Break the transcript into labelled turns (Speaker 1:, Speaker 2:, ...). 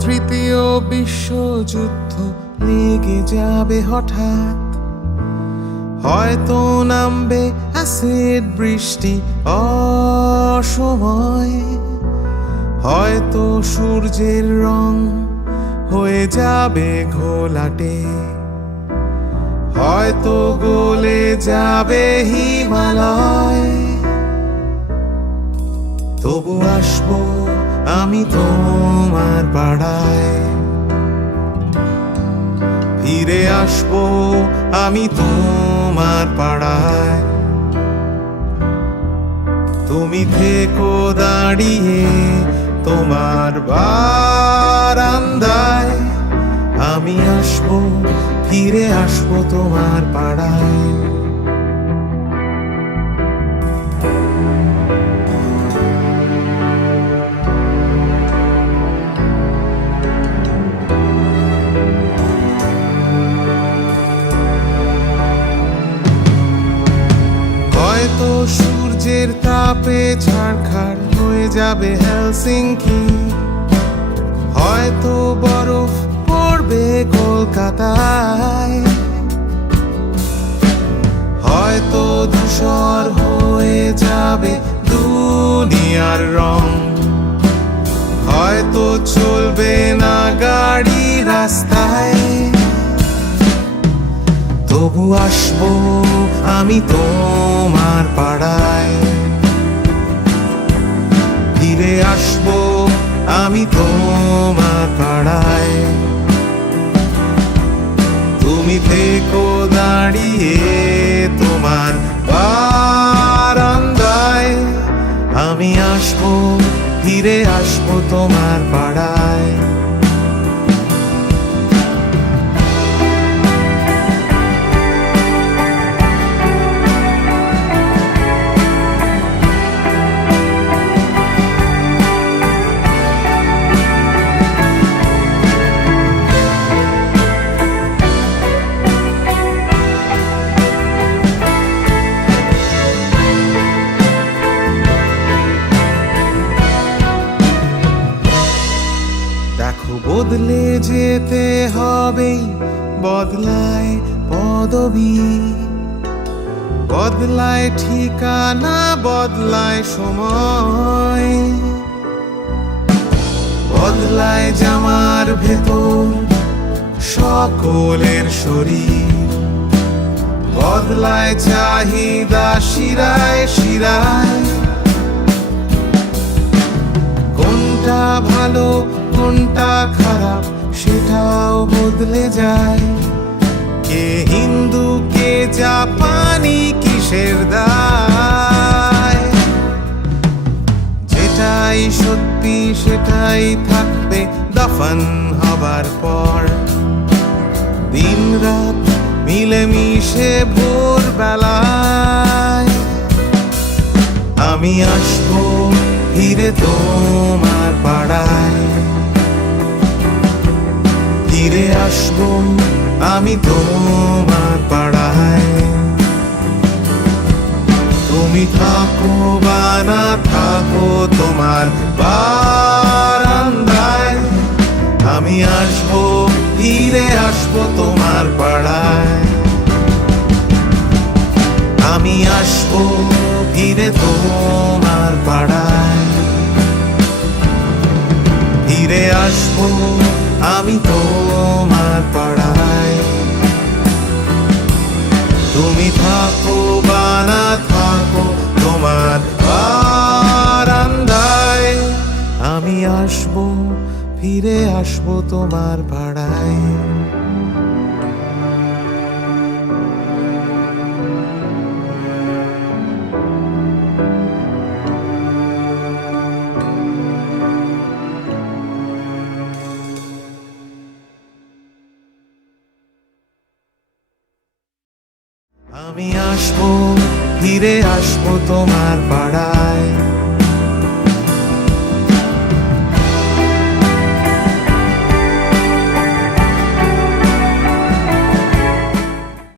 Speaker 1: তৃতীয় বিশ্বযুদ্ধ লেগে যাবে হঠাৎ। হয়তো নামবে অ্যাসিড বৃষ্টি অসময়। হয়তো সূর্যের রং হয়ে যাবে ঘোলাটে। হয়তো গলে যাবে হিমালয়। তবু আসব আমি তোমার পাড়ায়। ফিরে আসব আমি তোমার পাড়ায়। তুমি থেকো দাঁড়িয়ে তোমার বারান্দায়। আমি আসব, ফিরে আসব তোমার পাড়ায়। সূর্যের তাপে ঝাড়খাড় হয়ে যাবে হেলসিংকি হয়তো বরফ পড়বে কলকাতায়। হয়তো ধূসর হয়ে যাবে দুনিয়ার রং। হয়তো চলবে না গাড়ি রাস্তায়। তবু আসব আমি তোমার পাড়ায়। ফিরে আসব আমি তোমার পাড়ায়। তুমি থেকো দাঁড়িয়ে তোমার বারান্দায়। আমি আসব, ফিরে আসব তোমার পাড়ায়। বদলে যেতে হবে, বদলায় পদবি। বদলায় ঠিকানা, বদলায় সময়। বদলায় জামার ভেতর সকলের শরীর। বদলায় চাহিদা শিরায় শিরায়। কোনটা ভালো কোনটা খারাপ, সেটাও বদলে যায়। কে হিন্দু, কে জাপানি, কিসের দায়? যেটাই সত্যি, সেটাই থাকবে, দফন হবার পর। দিন রাত মিলেমিশে ভোর বেলায় আমি আসব ফিরে তোমার পাড়ায়। আসব আমি তোমার পাড়ায়। তুমি থাকো বা না থাকো তোমার বারান্দায়। আমি আসব, ফিরে আসব তোমার পাড়ায়। আমি আসব, ফিরে তোমার পাড়ায়। ফিরে আসব ফিরে আসব তোমার পাড়ায়। আমি আসব ফিরে আসব তোমার পাড়ায়।